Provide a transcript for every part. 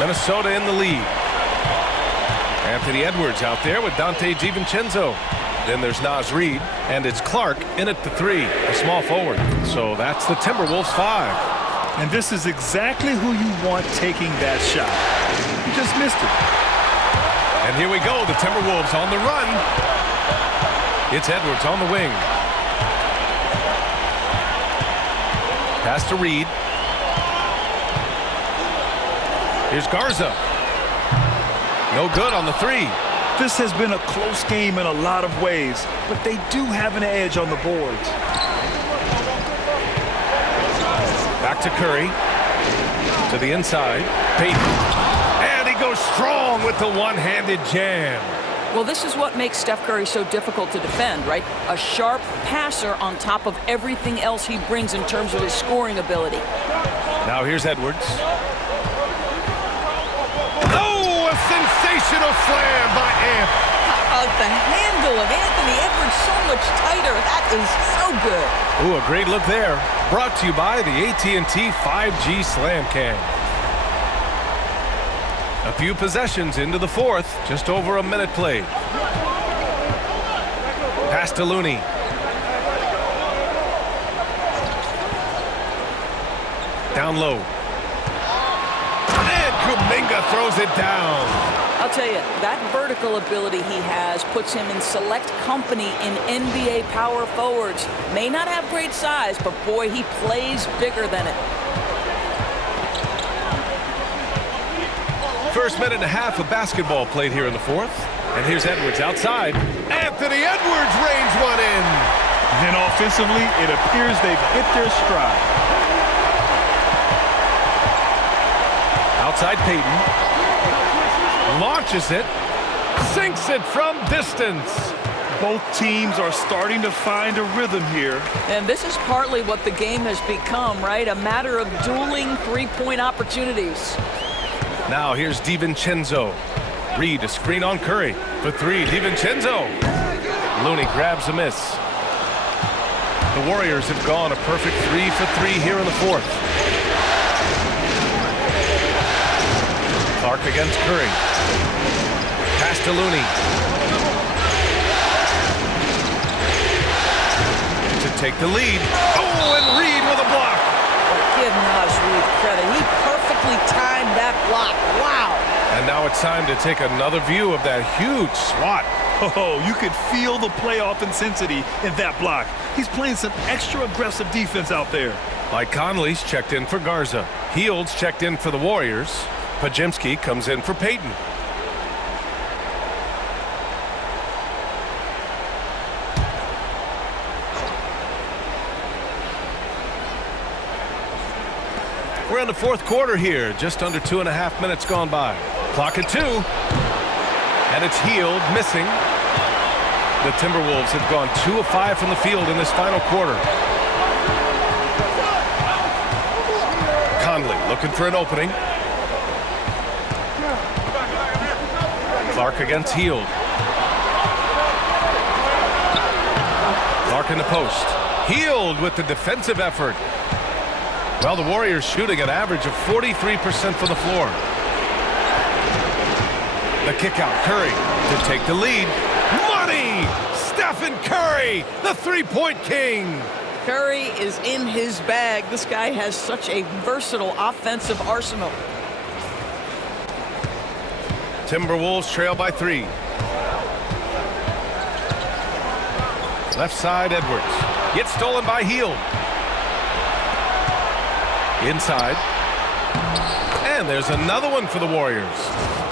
Minnesota in the lead. Anthony Edwards out there with Dante DiVincenzo. Then there's Naz Reid, and it's Clark in at the 3, a small forward. So that's the Timberwolves 5. And this is exactly who you want taking that shot. You just missed it. And here we go, the Timberwolves on the run. It's Edwards on the wing. Pass to Reid. Here's Garza. No good on the 3. This has been a close game in a lot of ways, but they do have an edge on the boards. Back to Curry. To the inside. Payton. And he goes strong with the one-handed jam. Well, this is what makes Steph Curry so difficult to defend, right? A sharp passer on top of everything else he brings in terms of his scoring ability. Now here's Edwards. Oh, a sensational slam by Ant. The handle of Anthony Edwards so much tighter. That is so good. Ooh, a great look there. Brought to you by the AT&T 5G Slam Cam. A few possessions into the 4th, just over a minute played. Pass to Looney. Down low. And Kuminga throws it down. I'll tell you, that vertical ability he has puts him in select company in NBA power forwards. May not have great size, but boy, he plays bigger than it. First minute and a half of basketball played here in the 4th. And here's Edwards outside. Anthony Edwards reins one in. And offensively, it appears they've hit their stride. Outside Payton. Launches it. Sinks it from distance. Both teams are starting to find a rhythm here. And this is partly what the game has become, right? A matter of dueling three-point opportunities. Now here's DiVincenzo. Reid, a screen on Curry. For 3, DiVincenzo. Looney grabs a miss. The Warriors have gone a perfect 3 for 3 here in the 4th. Clark against Curry. Pass to Looney. To take the lead. Oh, and Reid with a block. Give Naz Reid credit. He perfectly timed that block. Wow. And now it's time to take another view of that huge swat. Oh, you could feel the playoff intensity in that block. He's playing some extra aggressive defense out there. Mike Conley's checked in for Garza. Hields checked in for the Warriors. Pajemski comes in for Payton. We're in the 4th quarter here. Just under 2.5 minutes gone by. Clock at 2. And it's Hield missing. The Timberwolves have gone 2 of 5 from the field in this final quarter. Conley looking for an opening. Clark against Hield. Clark in the post. Hield with the defensive effort. Well, the Warriors shooting an average of 43% from the floor. The kick out, Curry to take the lead. Money! Stephen Curry, the three-point king. Curry is in his bag. This guy has such a versatile offensive arsenal. Timberwolves trail by 3. Left side, Edwards. Gets stolen by Hield. Inside. And there's another one for the Warriors.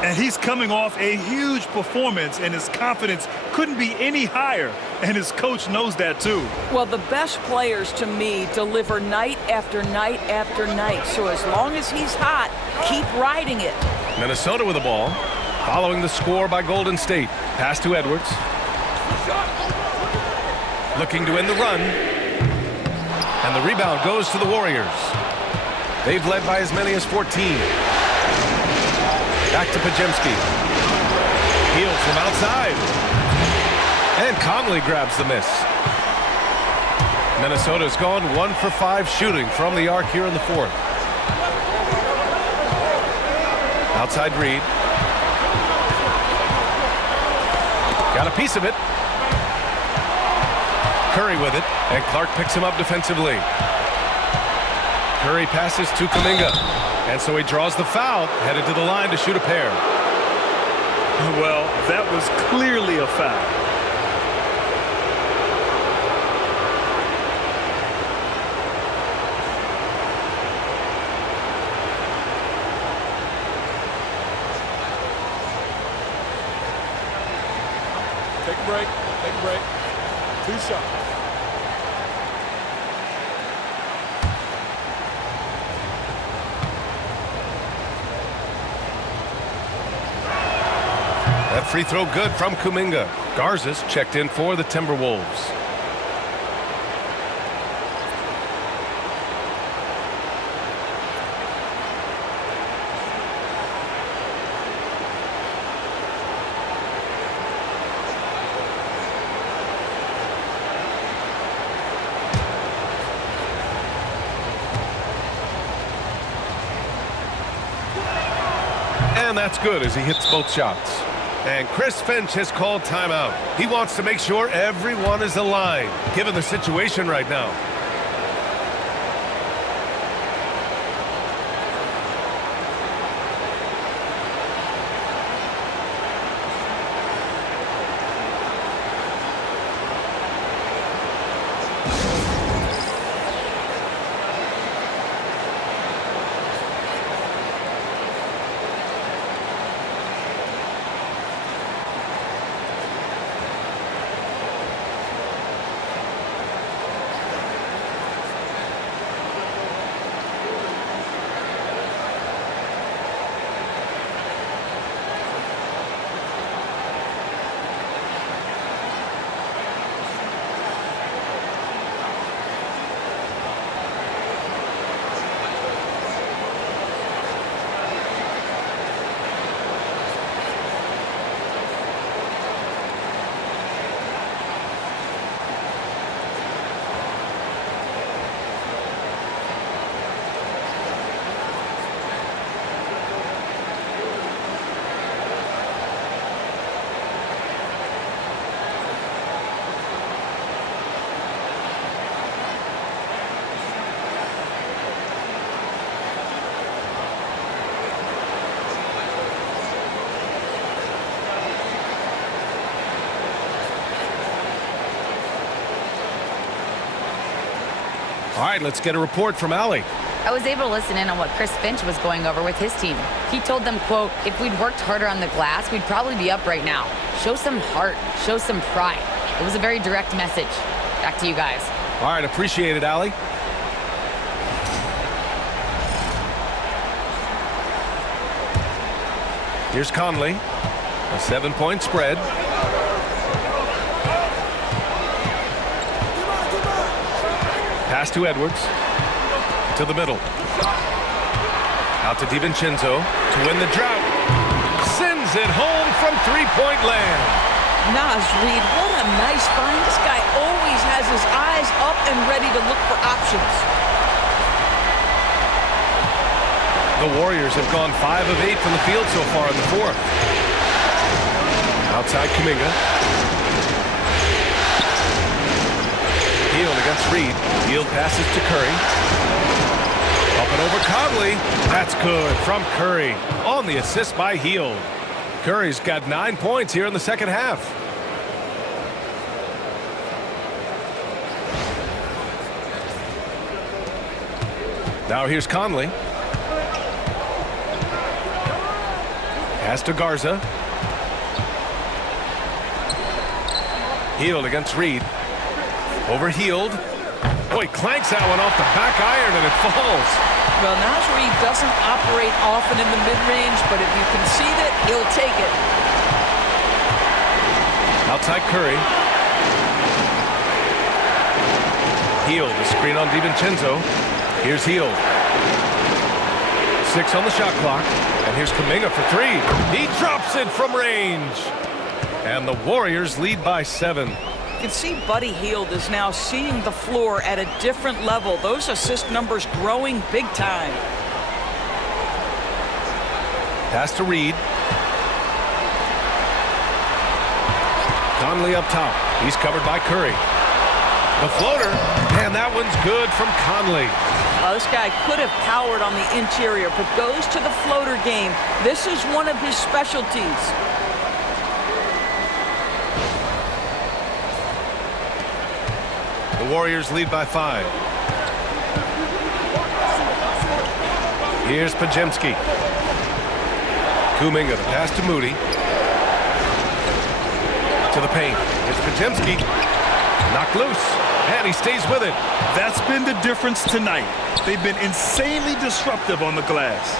And he's coming off a huge performance, and his confidence couldn't be any higher. And his coach knows that, too. Well, the best players, to me, deliver night after night after night. So as long as he's hot, keep riding it. Minnesota with the ball. Following the score by Golden State. Pass to Edwards. Looking to end the run. And the rebound goes to the Warriors. They've led by as many as 14. Back to Pajemski. Hield from outside. And Conley grabs the miss. Minnesota's gone 1 for 5 shooting from the arc here in the 4th. Outside Reed. Got a piece of it. Curry with it, and Clark picks him up defensively. Curry passes to Kuminga, and so he draws the foul, headed to the line to shoot a pair. Well, that was clearly a foul. Take a break. Take a break. 2 shots. That free throw good from Kuminga. Garza's checked in for the Timberwolves. And that's good as he hits both shots. And Chris Finch has called timeout. He wants to make sure everyone is aligned, given the situation right now. All right, let's get a report from Allie. I was able to listen in on what Chris Finch was going over with his team. He told them, quote, if we'd worked harder on the glass, we'd probably be up right now. Show some heart, show some pride. It was a very direct message. Back to you guys. All right, appreciate it, Allie. Here's Conley, a 7-point spread. Pass to Edwards, to the middle. Out to DiVincenzo to win the drought. Sends it home from three-point land. Naz Reid, what a nice find. This guy always has his eyes up and ready to look for options. The Warriors have gone 5 of 8 from the field so far in the fourth. Outside Kuminga. Hield against Reed. Hield passes to Curry. Up and over Conley. That's good from Curry on the assist by Hield. Curry's got 9 points here in the second half. Now here's Conley. Pass to Garza. Hield against Reed. Over Hield. Boy, clanks that one off the back iron and it falls. Well, Naz Reid doesn't operate often in the mid-range, but if you concede it, he'll take it. Outside Curry. Hield, the screen on DiVincenzo. Here's Hield. 6 on the shot clock. And here's Kuminga for 3. He drops it from range. And the Warriors lead by 7. You can see Buddy Hield is now seeing the floor at a different level. Those assist numbers growing big time. Pass to Reed. Conley up top. He's covered by Curry. The floater, and that one's good from Conley. Well, this guy could have powered on the interior, but goes to the floater game. This is one of his specialties. The Warriors lead by 5. Here's Pajemski. Kuminga, the pass to Moody. To the paint. It's Pajemski. Knocked loose. And he stays with it. That's been the difference tonight. They've been insanely disruptive on the glass.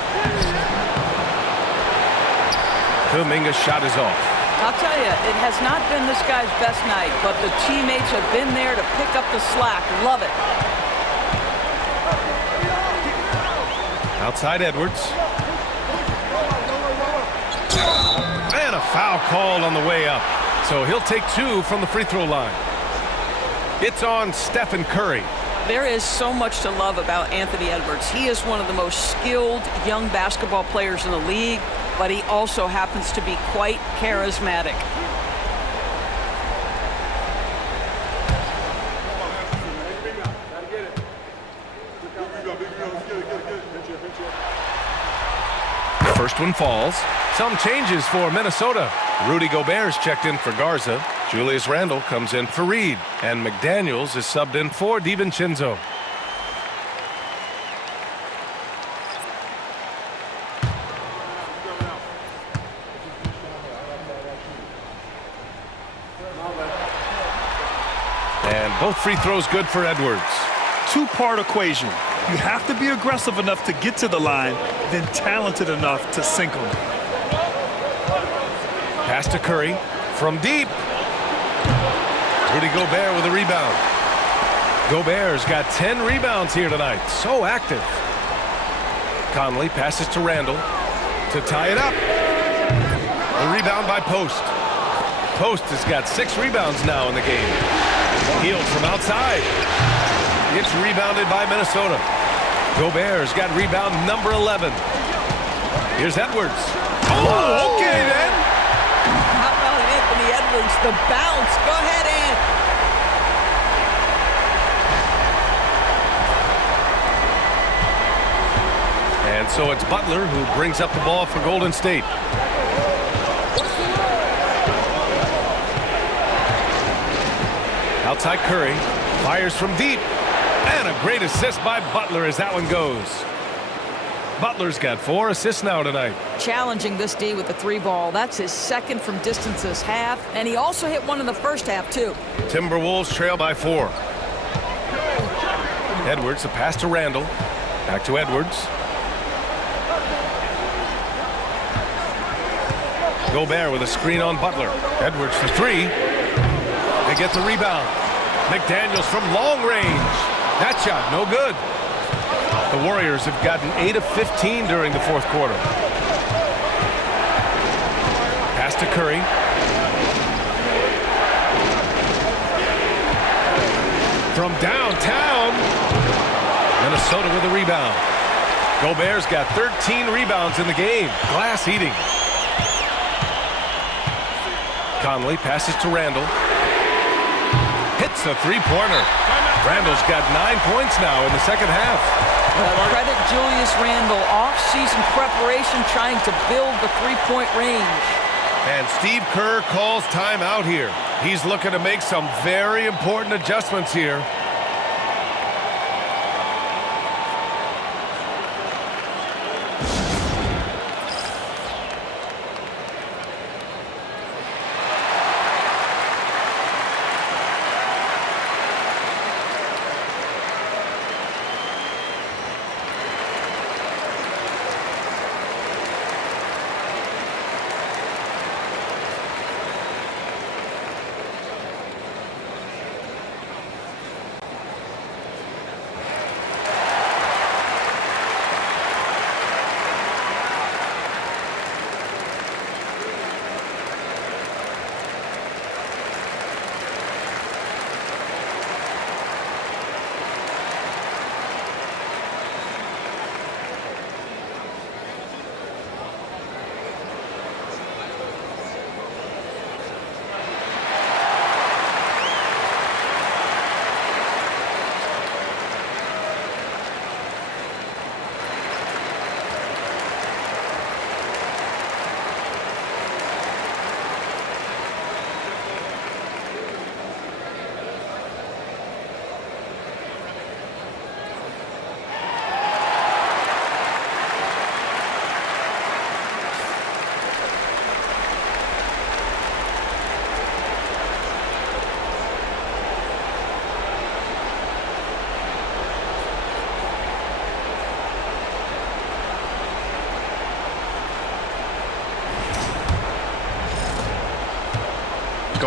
Kuminga's shot is off. I'll tell you, it has not been this guy's best night, but the teammates have been there to pick up the slack. Love it. Outside Edwards. And a foul called on the way up. So he'll take 2 from the free throw line. It's on Stephen Curry. There is so much to love about Anthony Edwards. He is one of the most skilled young basketball players in the league, but he also happens to be quite charismatic. The first one falls. Some changes for Minnesota. Rudy Gobert's checked in for Garza. Julius Randle comes in for Reed. And McDaniels is subbed in for DiVincenzo. And both free throws good for Edwards. Two-part equation. You have to be aggressive enough to get to the line, then talented enough to sink them. Pass to Curry from deep. Rudy Gobert with a rebound. Gobert's got 10 rebounds here tonight. So active. Conley passes to Randle to tie it up. The rebound by Post. Post has got 6 rebounds now in the game. Healed from outside. It's rebounded by Minnesota. Gobert's got rebound number 11. Here's Edwards. Oh, okay then. How about Anthony Edwards? The bounce. Go ahead, Ant. And so it's Butler who brings up the ball for Golden State. Outside Curry. Fires from deep. And a great assist by Butler as that one goes. Butler's got 4 assists now tonight. Challenging this D with the 3 ball. That's his second from distance this half. And he also hit one in the first half, too. Timberwolves trail by 4. Edwards, a pass to Randle. Back to Edwards. Gobert with a screen on Butler. Edwards for 3. They get the rebound. McDaniels from long range. That shot, no good. The Warriors have gotten 8 of 15 during the fourth quarter. Pass to Curry. From downtown. Minnesota with a rebound. Gobert's got 13 rebounds in the game. Glass eating. Conley passes to Randle. Hits a three-pointer. Randle's got 9 points now in the second half. Credit Julius Randle. Off-season preparation trying to build the three-point range. And Steve Kerr calls timeout here. He's looking to make some very important adjustments here.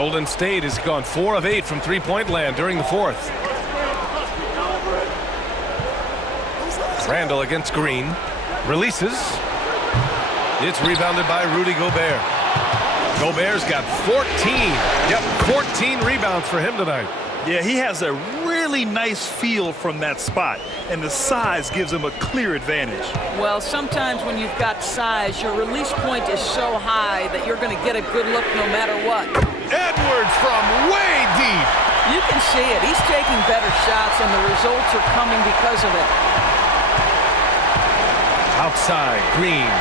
Golden State has gone 4 of 8 from three-point land during the fourth. Randall against Green. Releases. It's rebounded by Rudy Gobert. Gobert's got 14. Yep, 14 rebounds for him tonight. Yeah, he has a really nice feel from that spot, and the size gives him a clear advantage. Well, sometimes when you've got size, your release point is so high that you're going to get a good look no matter what. Edwards from way deep. You can see it. He's taking better shots, and the results are coming because of it. Outside, Green.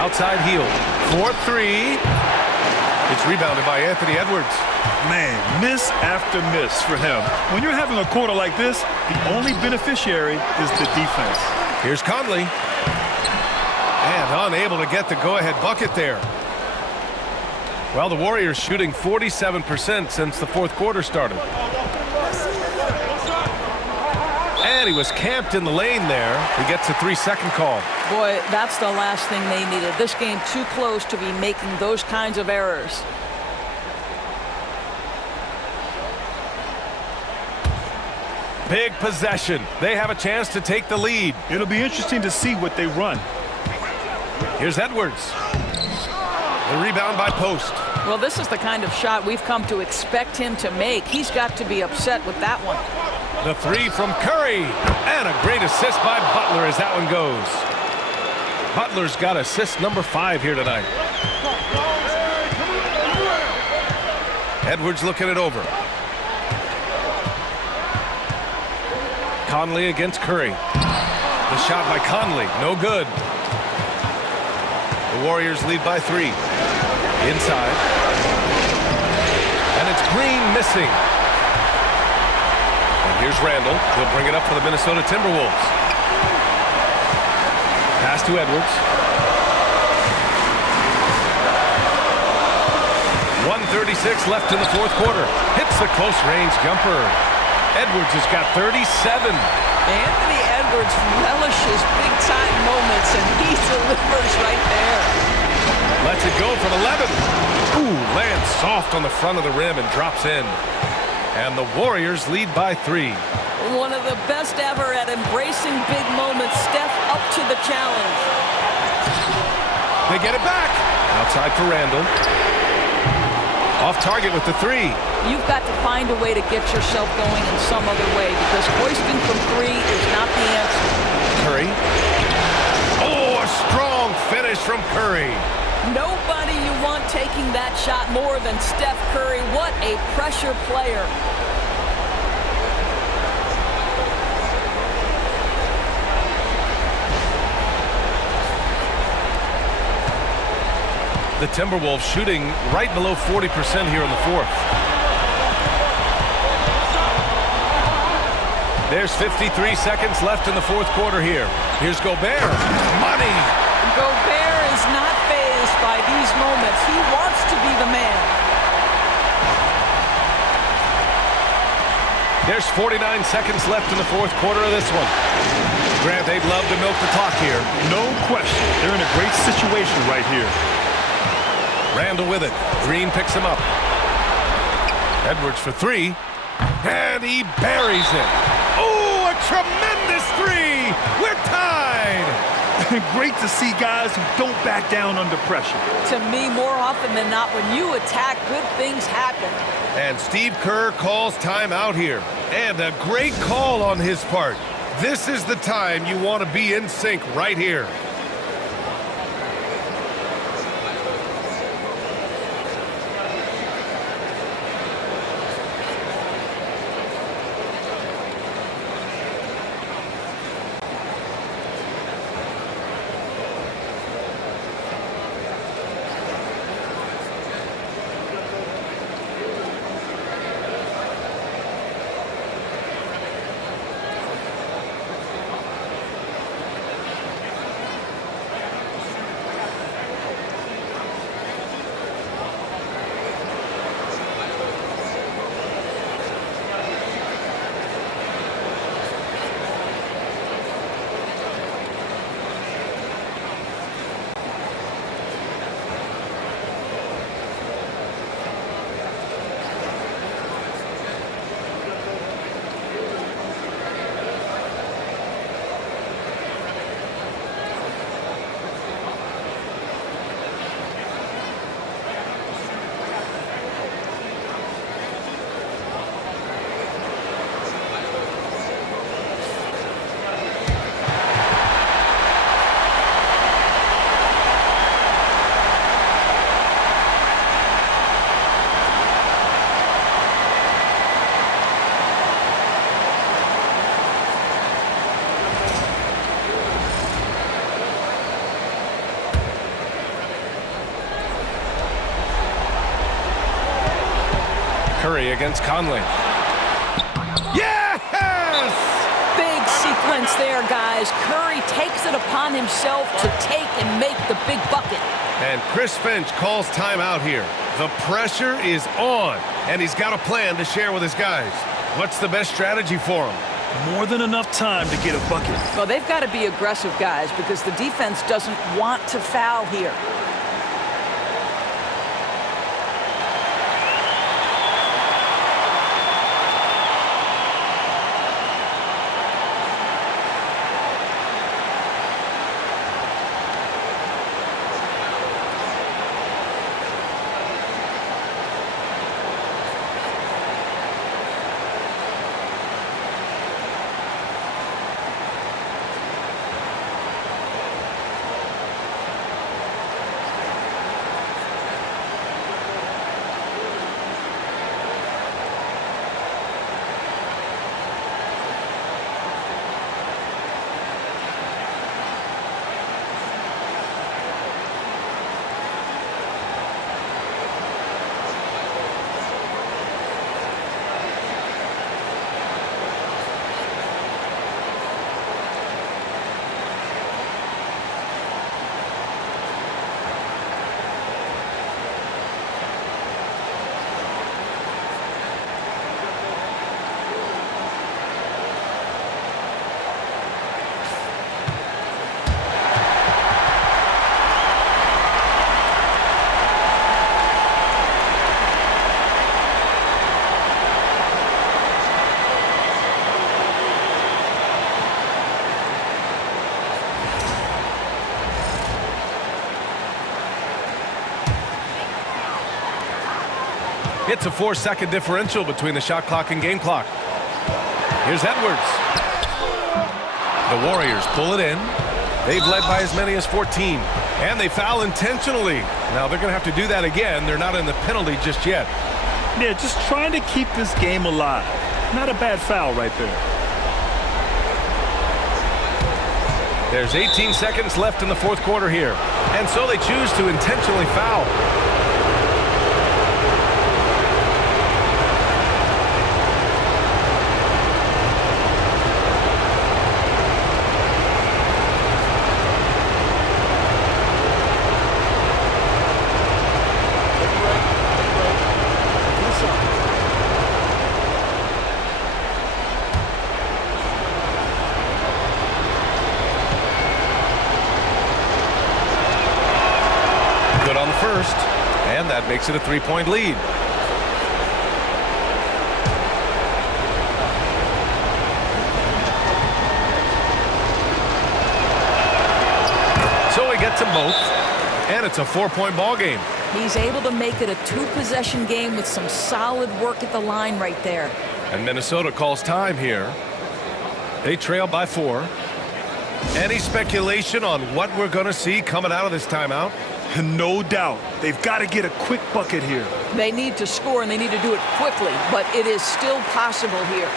Outside heel. 4-3. It's rebounded by Anthony Edwards. Man, miss after miss for him. When you're having a quarter like this, the only beneficiary is the defense. Here's Conley. And unable to get the go-ahead bucket there. Well, the Warriors shooting 47% since the fourth quarter started. And he was camped in the lane there. He gets a 3-second call. Boy, that's the last thing they needed. This game too close to be making those kinds of errors. Big possession. They have a chance to take the lead. It'll be interesting to see what they run. Here's Edwards. The rebound by Post. Well, this is the kind of shot we've come to expect him to make. He's got to be upset with that one. The three from Curry. And a great assist by Butler as that one goes. Butler's got assist number 5 here tonight. Edwards looking it over. Conley against Curry. The shot by Conley, no good. The Warriors lead by 3. Inside. And it's Green missing. And here's Randall. He'll bring it up for the Minnesota Timberwolves. Pass to Edwards. 1:36 left in the fourth quarter. Hits the close range jumper. Edwards has got 37. Anthony Edwards relishes big-time moments, and he delivers right there. Lets it go from 11. Ooh, lands soft on the front of the rim and drops in. And the Warriors lead by 3. One of the best ever at embracing big moments. Steph up to the challenge. They get it back. Outside for Randall. Off target with the 3. You've got to find a way to get yourself going in some other way, because hoisting from 3 is not the answer. Curry. Oh, a strong finish from Curry. Nobody you want taking that shot more than Steph Curry. What a pressure player. The Timberwolves shooting right below 40% here in the fourth. There's 53 seconds left in the fourth quarter here. Here's Gobert. Money. Gobert is not fazed by these moments. He wants to be the man. There's 49 seconds left in the fourth quarter of this one. Grant, they'd love to milk the clock here. No question. They're in a great situation right here. Randall with it. Green picks him up. Edwards for 3. And he buries it. Oh, a tremendous 3. We're tied. Great to see guys who don't back down under pressure. To me, more often than not, when you attack, good things happen. And Steve Kerr calls timeout here. And a great call on his part. This is the time you want to be in sync right here. Curry against Conley. Yes! Big sequence there, guys. Curry takes it upon himself to take and make the big bucket. And Chris Finch calls timeout here. The pressure is on, and he's got a plan to share with his guys. What's the best strategy for him? More than enough time to get a bucket. Well, they've got to be aggressive, guys, because the defense doesn't want to foul here. It's a 4-second differential between the shot clock and game clock. Here's Edwards. The Warriors pull it in. They've led by as many as 14. And they foul intentionally. Now they're going to have to do that again. They're not in the penalty just yet. Yeah, just trying to keep this game alive. Not a bad foul right there. There's 18 seconds left in the fourth quarter here. And so they choose to intentionally foul. First, and that makes it a 3-point lead. So he gets them both, and it's a 4-point ball game. He's able to make it a 2-possession game with some solid work at the line right there. And Minnesota calls time here. They trail by 4. Any speculation on what we're going to see coming out of this timeout? No doubt. They've got to get a quick bucket here. They need to score, and they need to do it quickly, but it is still possible here.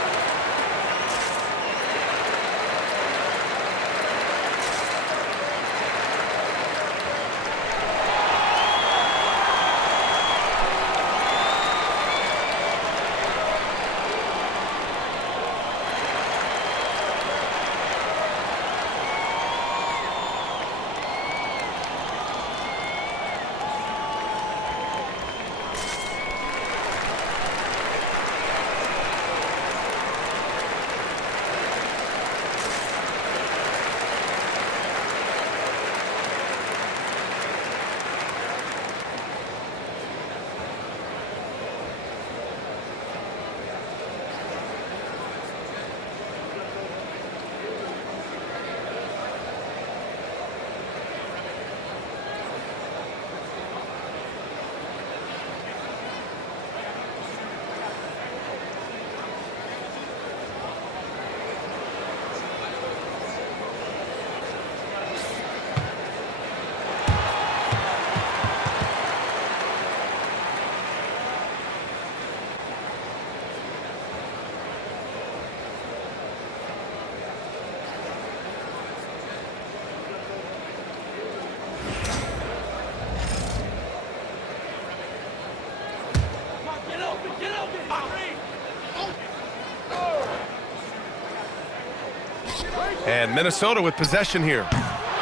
And Minnesota with possession here,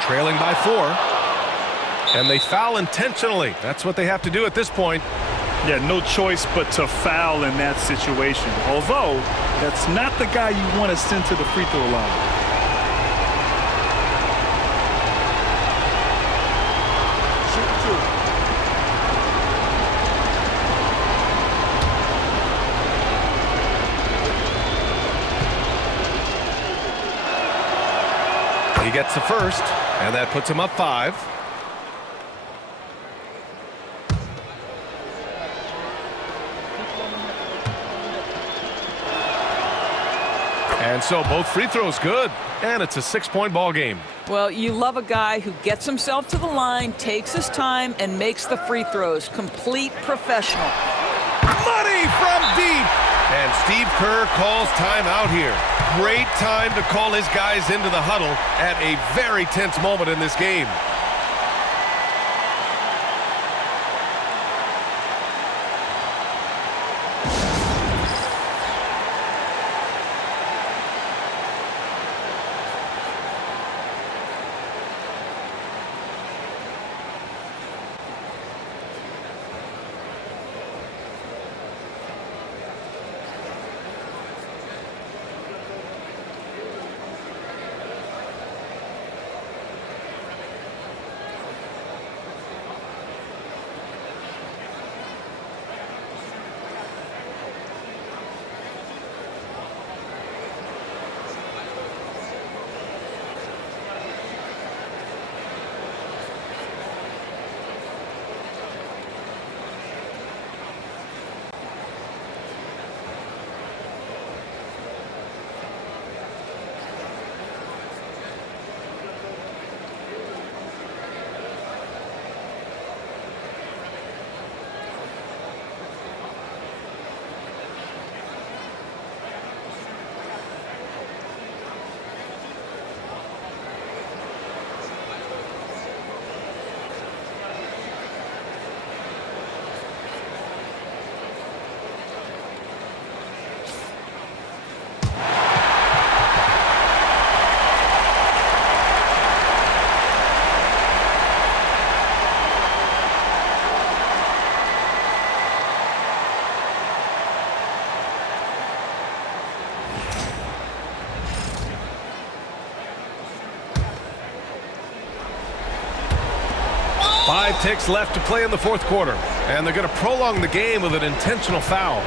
trailing by 4. And they foul intentionally. That's what they have to do at this point. Yeah, no choice but to foul in that situation. Although, that's not the guy you want to send to the free throw line. He gets the first, and that puts him up 5. And so both free throws good, and it's a 6-point ball game. Well, you love a guy who gets himself to the line, takes his time, and makes the free throws. Complete professional. Money from deep. And Steve Kerr calls timeout here. Great time to call his guys into the huddle at a very tense moment in this game. Five ticks left to play in the fourth quarter, and they're going to prolong the game with an intentional foul.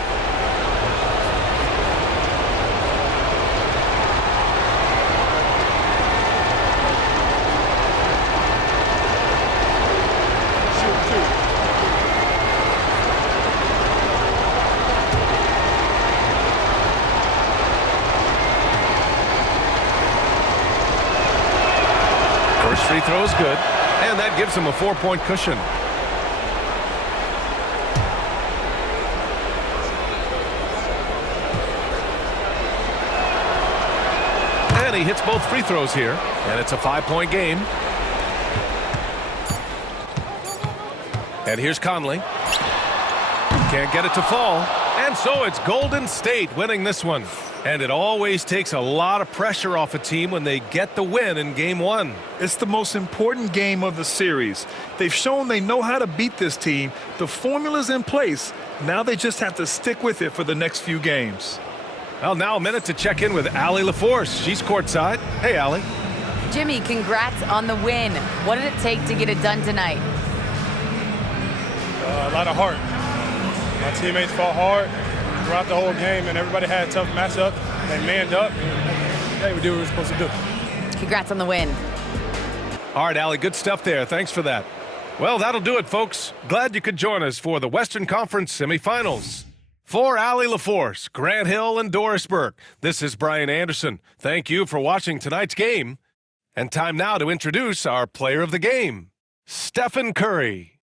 First free throw is good. And that gives him a 4-point cushion. And he hits both free throws here. And it's a 5-point game. And here's Conley. Can't get it to fall. And so it's Golden State winning this one. And it always takes a lot of pressure off a team when they get the win in Game 1. It's the most important game of the series. They've shown they know how to beat this team. The formula's in place. Now they just have to stick with it for the next few games. Well, now a minute to check in with Allie LaForce. She's courtside. Hey, Allie. Jimmy, congrats on the win. What did it take to get it done tonight? A lot of heart. My teammates fought hard throughout the whole game, and everybody had a tough matchup. They manned up, and they did what we were supposed to do. Congrats on the win. All right, Allie, good stuff there. Thanks for that. Well, that'll do it, folks. Glad you could join us for the Western Conference semifinals. For Allie LaForce, Grant Hill, and Doris Burke, this is Brian Anderson. Thank you for watching tonight's game. And time now to introduce our player of the game, Stephen Curry.